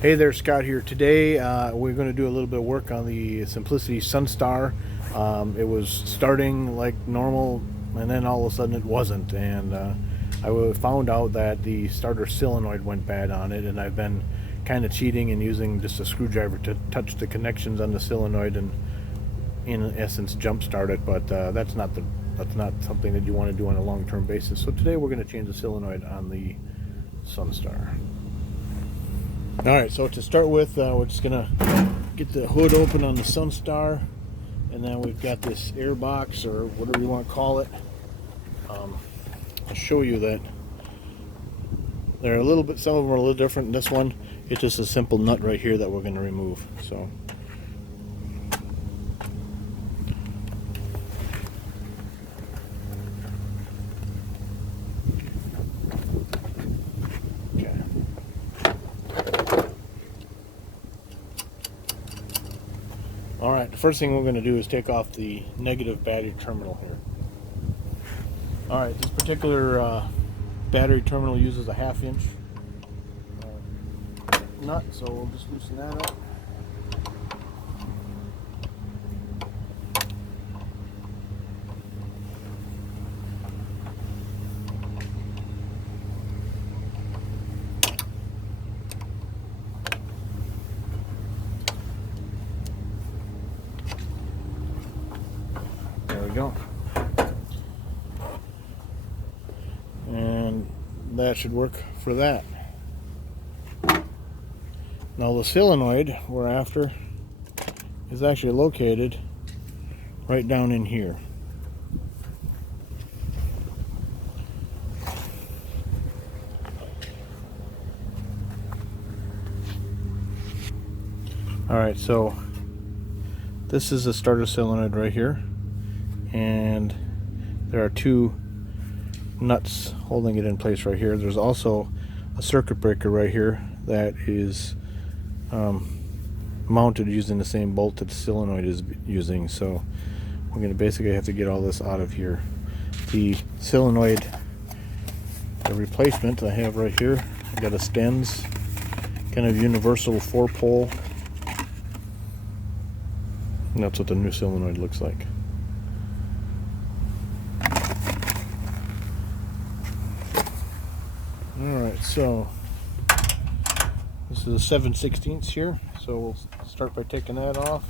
Hey there, Scott here. Today we're going to do a little bit of work on the Simplicity Sunstar. It was starting like normal, and then all of a sudden it wasn't. And I found out that the starter solenoid went bad on it, and I've been kind of cheating and using just a screwdriver to touch the connections on the solenoid and, in essence, jump start it. But that's not something that you want to do on a long-term basis. So today we're going to change the solenoid on the Sunstar. Alright, so to start with, we're just going to get the hood open on the Sunstar, and then we've got this air box, or whatever you want to call it. I'll show you that they're a little bit, some of them are a little different. This one, it's just a simple nut right here that we're going to remove. So, alright, the first thing we're going to do is take off the negative battery terminal here. Alright, this particular battery terminal uses a 1/2 inch nut, so we'll just loosen that up. There we go. And that should work for that. Now the solenoid we're after is actually located right down in here. Alright, so this is the starter solenoid right here, and there are two nuts holding it in place right here. There's also a circuit breaker right here that is mounted using the same bolt that the solenoid is using. So we're going to basically have to get all this out of here. The solenoid, the replacement I have right here, I got a Stens kind of universal 4-pole, and that's what the new solenoid looks like. Alright, so this is a 7/16 here, so we'll start by taking that off.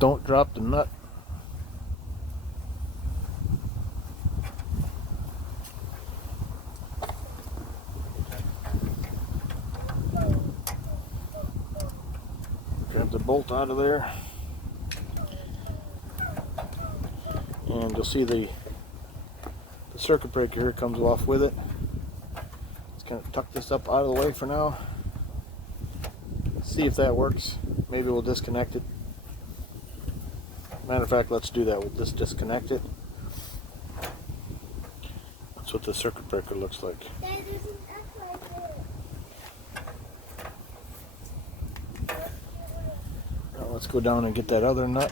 Don't drop the nut. Grab the bolt out of there, and you'll see the circuit breaker here comes off with it. Let's kind of tuck this up out of the way for now. See if that works. Maybe we'll disconnect it. Matter of fact, let's do that. We'll just disconnect it. That's what the circuit breaker looks like. Now let's go down and get that other nut.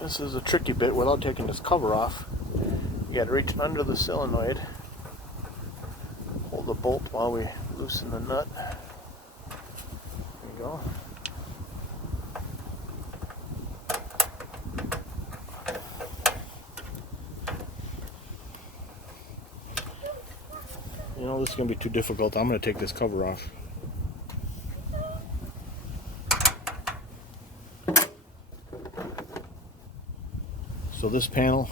This is a tricky bit without taking this cover off. You got to reach under the solenoid, hold the bolt while we loosen the nut. There you go. You know, this is going to be too difficult. I'm going to take this cover off. So this panel,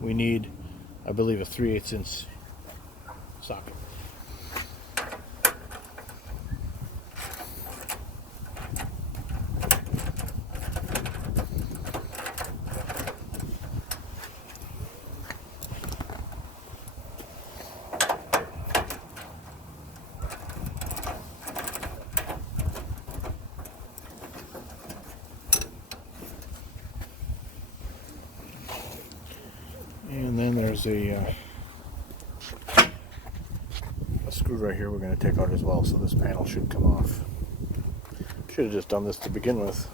we need, I believe, a 3/8 inch socket. there's a screw right here we're going to take out as well, so this panel should come off. Should have just done this to begin with.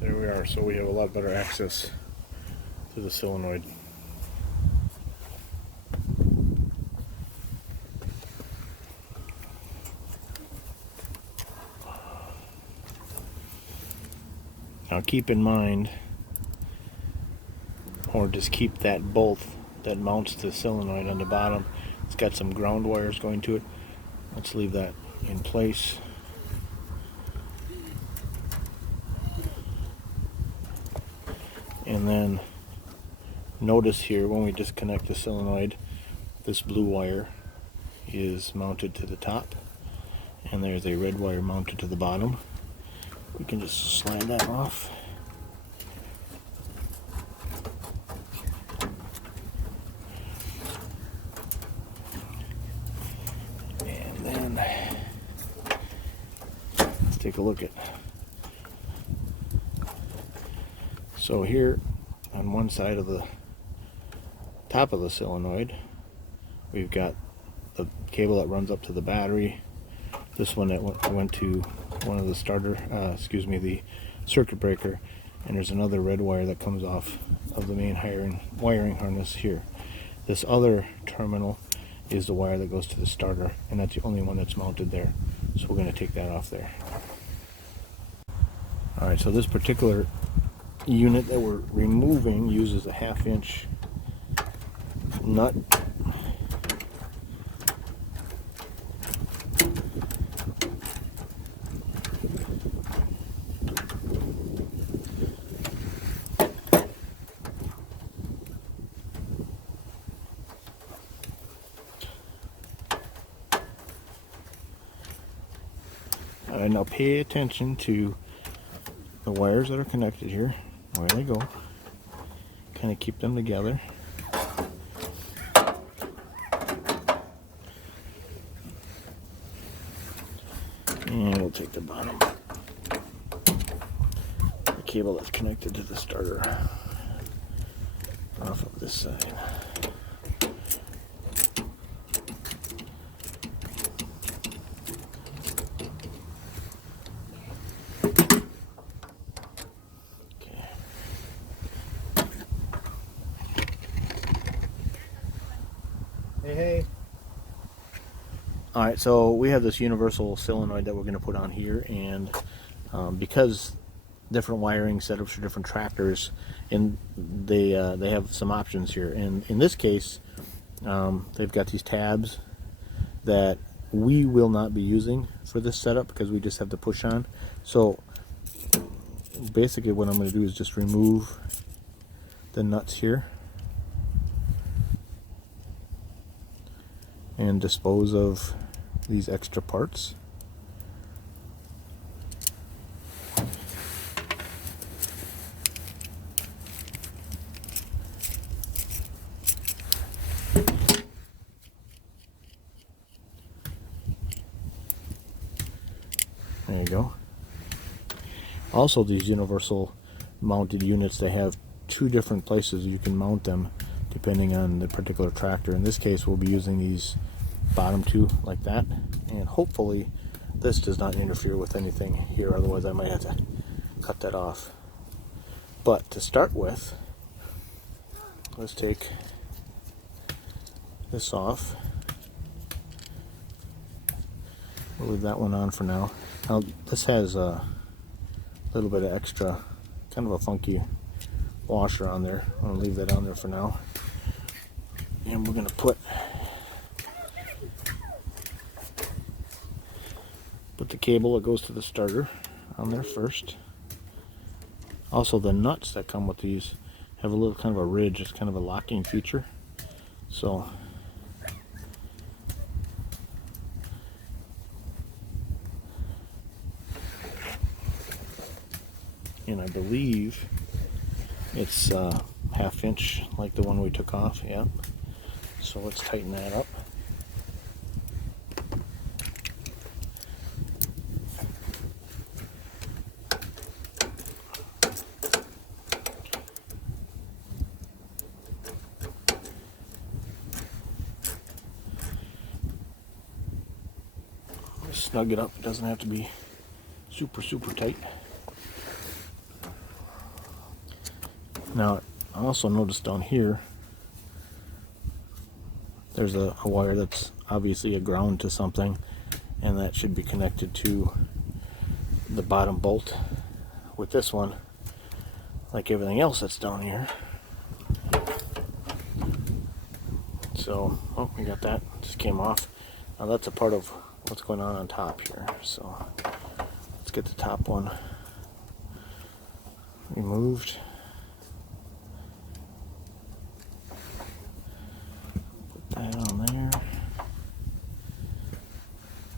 There we are, so we have a lot better access to the solenoid. Now keep in mind, or just keep that bolt that mounts the solenoid on the bottom. It's got some ground wires going to it. Let's leave that in place. And then notice here when we disconnect the solenoid, this blue wire is mounted to the top, and there's a red wire mounted to the bottom. We can just slide that off. And then let's take a look at. So here on one side of the top of the solenoid, we've got the cable that runs up to the battery. This one that went to one of the starter, the circuit breaker, and there's another red wire that comes off of the main wiring harness here. This other terminal is the wire that goes to the starter, and that's the only one that's mounted there. So we're going to take that off there. Alright, so this particular unit that we're removing uses a 1/2 inch nut. Alright, now pay attention to the wires that are connected here, where they go. Kind of keep them together. And we'll take the bottom, the cable that's connected to the starter, off of this side. Hey. Alright, so we have this universal solenoid that we're going to put on here, and because different wiring setups for different tractors, and they have some options here. And in this case, they've got these tabs that we will not be using for this setup because we just have to push on. So basically what I'm going to do is just remove the nuts here and dispose of these extra parts. There you go. Also, these universal mounted units, they have 2 different places you can mount them depending on the particular tractor. In this case, we'll be using these bottom 2 like that, and hopefully this does not interfere with anything here, otherwise I might have to cut that off. But to start with, let's take this off. We'll leave that one on for now. Now this has a little bit of extra, kind of a funky washer on there. I'm going to leave that on there for now. And we're going to put the cable that goes to the starter on there first. Also, the nuts that come with these have a little kind of a ridge. It's kind of a locking feature. So and I believe It's 1/2 inch like the one we took off. Yeah. So let's tighten that up. Snug it up. It doesn't have to be super tight. Now, I also noticed down here there's a wire that's obviously a ground to something, and that should be connected to the bottom bolt. With this one, like everything else that's down here. So, oh, we got that. Just came off. Now that's a part of what's going on top here. So let's get the top one removed. Put that on there.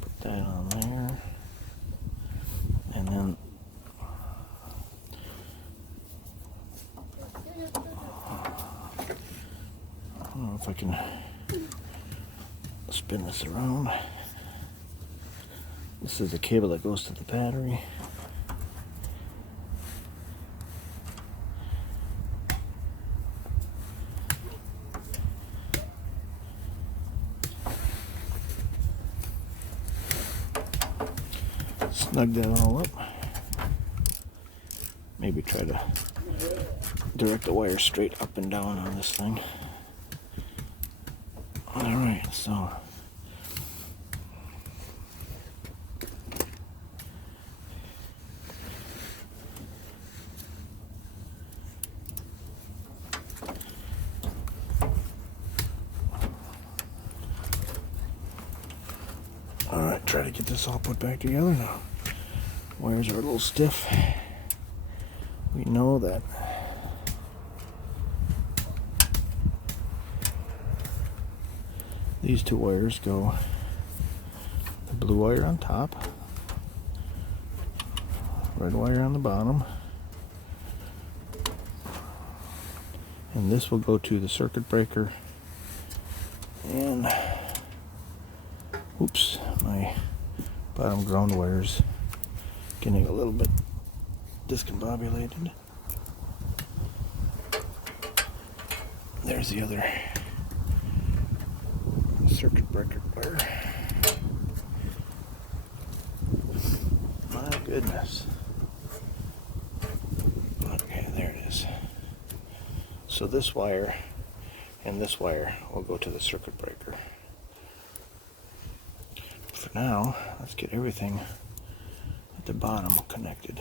Put that on there. And then I don't know if I can spin this around. This is the cable that goes to the battery. Snug that all up. Maybe try to direct the wire straight up and down on this thing. Alright, so alright, try to get this all put back together now. Wires are a little stiff. We know that. These two wires go, the blue wire on top, red wire on the bottom, and this will go to the circuit breaker. And oops, my bottom ground wire's getting a little bit discombobulated. There's the other circuit breaker wire. My goodness. Okay, there it is. So this wire and this wire will go to the circuit breaker. For now, let's get everything at the bottom connected.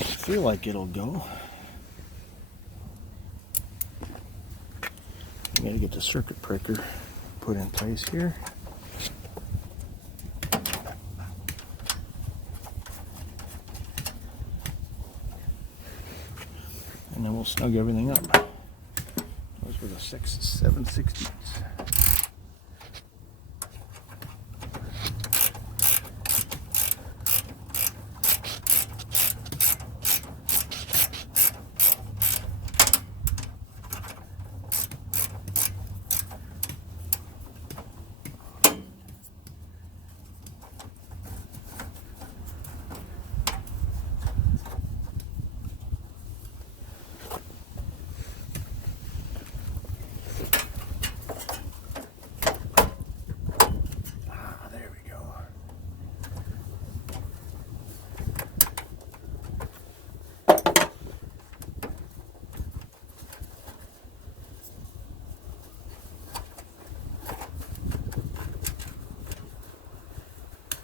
I feel like it'll go. I'm gonna get the circuit breaker put in place here. And then we'll snug everything up. Those were the 7/16.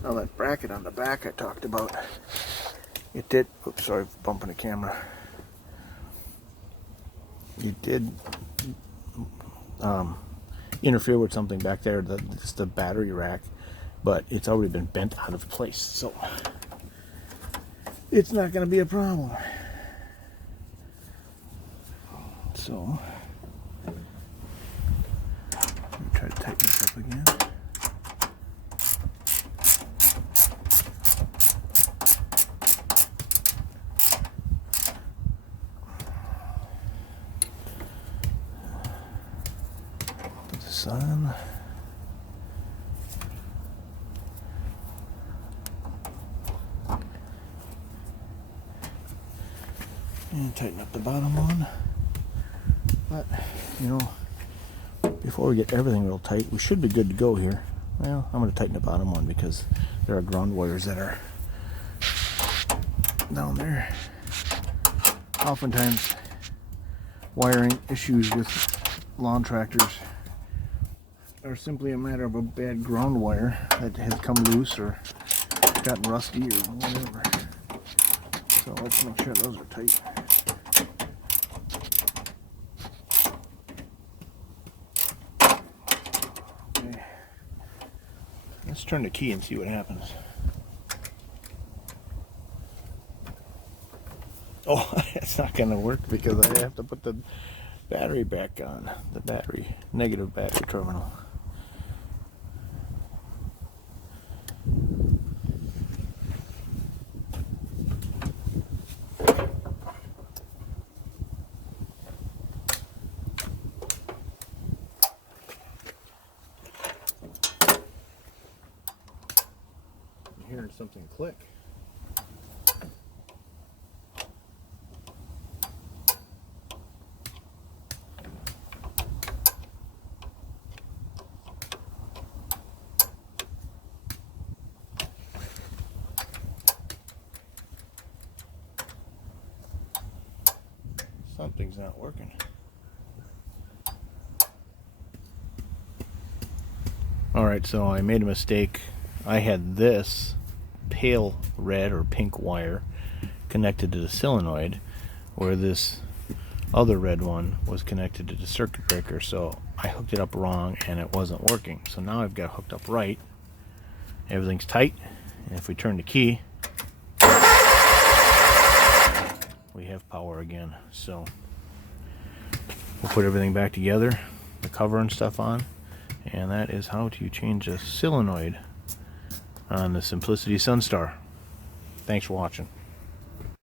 Now that bracket on the back I talked about, it did, oops, sorry, bumping the camera. It did interfere with something back there, it's the battery rack, but it's already been bent out of place, so it's not going to be a problem. So, let me try to tighten this up again. Put this on. And tighten up the bottom one. But, you know, before we get everything real tight, we should be good to go here. Well, I'm going to tighten the bottom one because there are ground wires that are down there. Oftentimes, wiring issues with lawn tractors are simply a matter of a bad ground wire that has come loose or gotten rusty or whatever. So let's make sure those are tight. Okay. Let's turn the key and see what happens. Oh, it's not going to work because I have to put the battery back on. The battery, negative battery terminal. I'm hearing something click. Something's not working. Alright, so I made a mistake. I had this pale red or pink wire connected to the solenoid, where this other red one was connected to the circuit breaker, so I hooked it up wrong and it wasn't working. So now I've got it hooked up right. Everything's tight, and if we turn the key, we have power again. So we'll put everything back together, the cover and stuff on, and that is how to change a solenoid on the Simplicity Sunstar. Thanks for watching.